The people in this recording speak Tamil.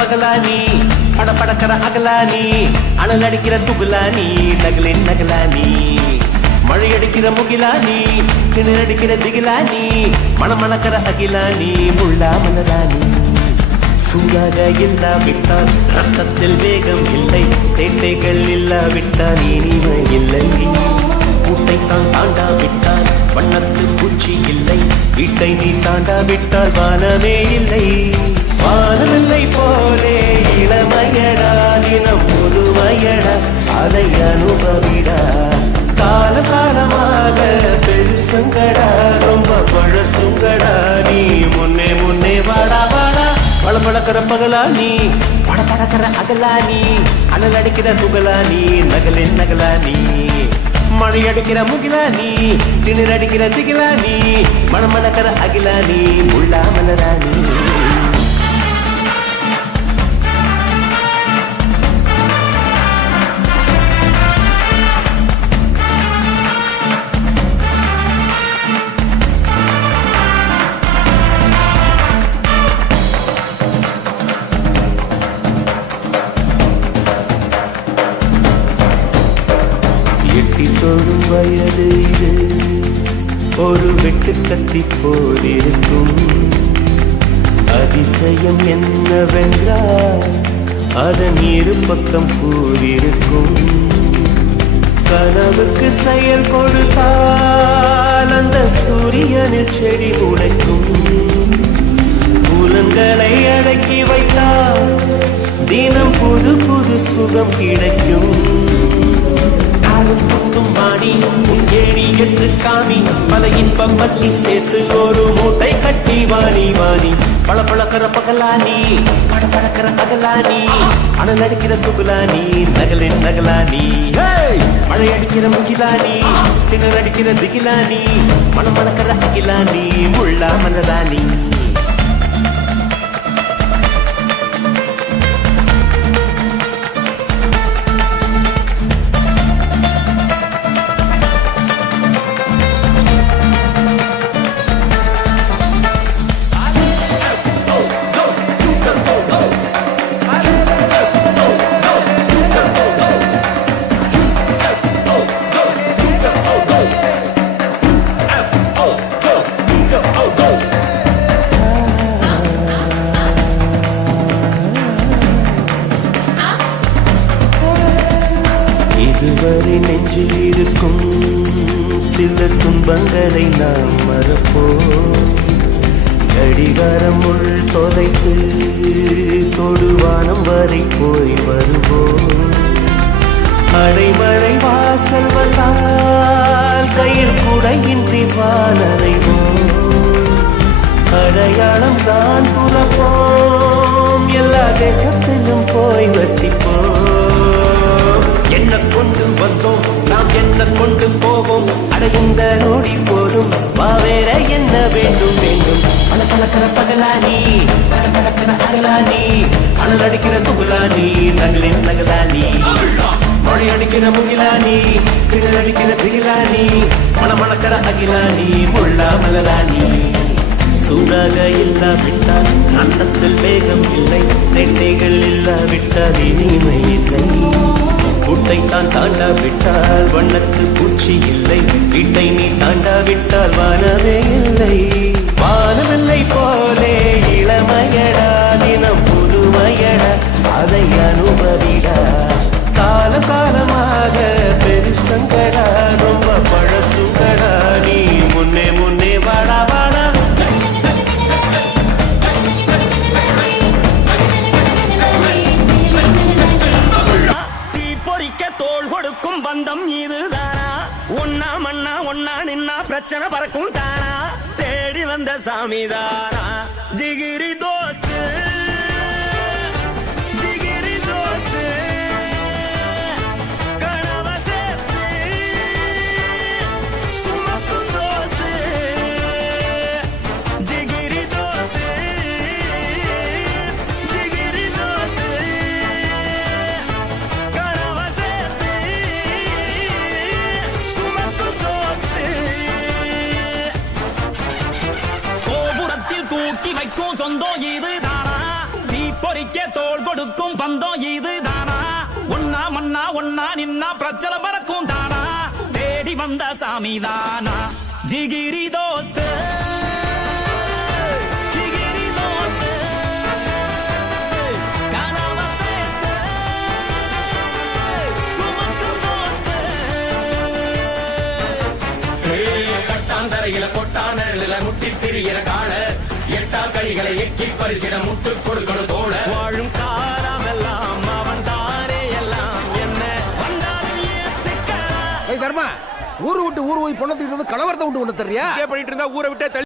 பகலானி படபடக்கிற அகலானி அனல் அடிக்கிற துகுலானி நகலின் நகலானி மழை அடிக்கிற முகிலானி கிணறு அடிக்கிற திகிலானி மணமணக்கிற அகிலானி முள்ளா மலரானி சூடாக இல்லாவிட்டால் ரத்தத்தில் வேகம் இல்லை சேட்டைகள் இல்லாவிட்டால் இனிமை இல்லை கூட்டைத்தான் தாண்டாவிட்டால் வண்ணத்து பூச்சி இல்லை வீட்டை நீ தாண்டாவிட்டால் வானமே இல்லை வானவில்லை போலே இளமையடா தினம் புதுமையடா அதை அனுபவிடா கால காலமாக பெருசுங்கடா ரொம்ப பழசுங்கடா நீ முன்னே முன்னே வாடா வாடா பழப்பழக்கிற பகலானி படபடக்கிற அகலானி அனல் அடிக்கிற துகலானி நகலின் நகலானி மழை அடிக்கிற முகிலானி திணறு அடிக்கிற திகிலானி மணமணக்கிற அகிலானி முள்ளா மலரானி தொடும் வயது இது ஒரு வெட்டு கத்தி போலிருக்கும் அதிசயம் என்னவென்றால் அதன் இரு பக்கம் கூறியிருக்கும் கனவுக்கு செயல் கொடுத்தால் அந்த சூரியனில் செடி உடைக்கும் புலன்களை அடக்கி வைத்தால் தினம் புது புது சுகம் கிடைக்கும் மாடி ஏடி என்று காமி பல இன்பம் பற்றி சேர்த்து ஒரு மூட்டை கட்டி வாணி வாணி பழப்பழக்கிற பகலானி படபடக்கிற அகலானி அனல் அடிக்கிற துகுலானி நகலின் நகலானி மழை அடிக்கிற முகிலானி திணறு அடிக்கிற திகிலானி மணமணக்கிற அகிலானி முள்ளா மலரானி இதுவரை நெஞ்சில் இருக்கும் சில துன்பங்களை நாம் மறப்போம் கடிகாரம் உள் தொலைத்து தொடுவானம் வரை போய் வருவோம் அடைமழை வாசல் வந்தால் கையில் குடையின்றி வானறைவோம் அடையாளம் தான் துறப்போம் எல்லா தேசத்திலும் போய் வசிப்போம் என்ன கொண்டு வந்தோம் நாம் என்ன கொண்டு போவோம் அடைந்த நோடி போதும் வேற என்ன வேண்டும் வேண்டும் பழக்கற பகலானி படபடக்கிற அகலானி அனல் அடிக்கிற துகுலானி நகலின் நகலானி மழை அடிக்கிற முகிலானி திணறு அடிக்கிற திகிலானி மணமணக்கிற அகிலானி முள்ளா மலரானி சூடாக இல்லாவிட்டால் அன்னத்தில் வேகம் இல்லை சேட்டைகள் இல்லாவிட்டால் இனிமை இல்லை கூட்டைத்தான் தாண்டாவிட்டால் வண்ணத்து பூச்சி இல்லை வீட்டை நீ தாண்டாவிட்டால் வானமே இல்லை வானவில்லை போலே இளமையடா தினம் புதுமையடா அதை அனுபவிடா காலம் காலமாக பெருசங்கடா ரொம்ப பழசுங்கடா நீ முன்னே முன்னே வாடா வாடா பந்தம் இதுதானா ஒன்னா மண்ணா ஒன்னா நின்னா பிரச்சனை பறக்கும் தானா தேடி வந்த சாமிதானா ஜிகிரி தோஸ்து ஜிகிரி தோஸ்து கனவ சேர்த்து வந்த சாமிதானா ஜிகிரி தோஸ்து ஜிகிரி தோஸ்து கனவ சேர்த்து சுமக்கும் தோஸ்து கட்டாந்தரையில கொட்டானல முட்டி திரியிற கால எட்டா கடிகளை எக்கி பறிச்சிட முட்டு கொடுக்கணும் தோழ வாழும் காலமெல்லாம் அவன் தானே எல்லாம் என்ன வந்தாலும் ஏத்துக்கலாம். தர்மா ஊரு விட்டு ஊரு போய் பொண்ணத்துக்கிட்டு கலவரத்தை விட்டு ஒண்ணு தெரியா பண்ணிட்டு இருந்தா ஊரை விட்டே